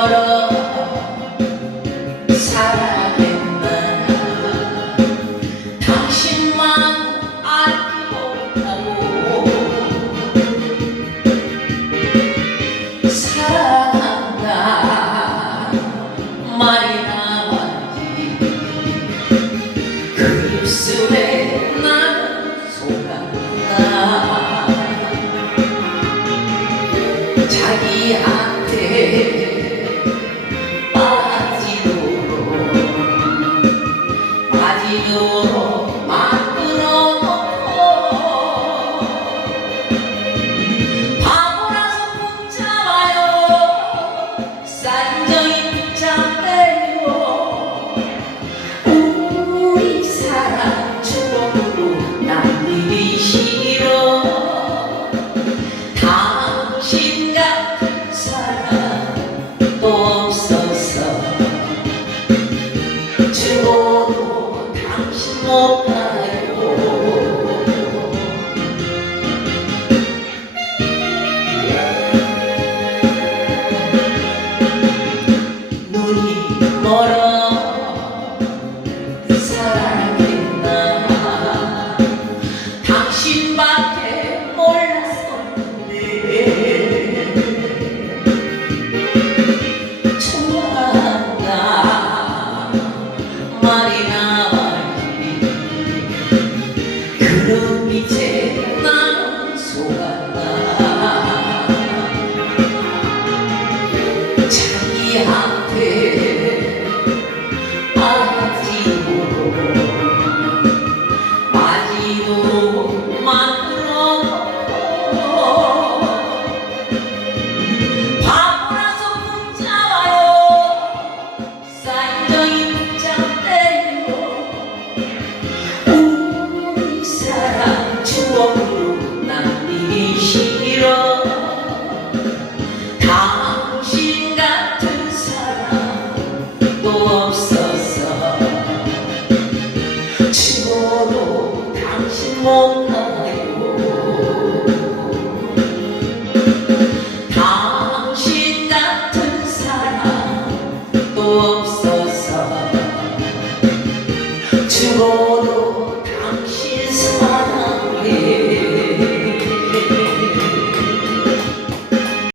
걸어 살아겠나? 당신만 알기 못하고 사랑한다. 말이 남았지. 그립 속에 빠지도 moro 원로 남기기 싫어. 당신 같은 사람 또 없었어 죽어도 당신 못 가요 당신 같은 사람 또 없었어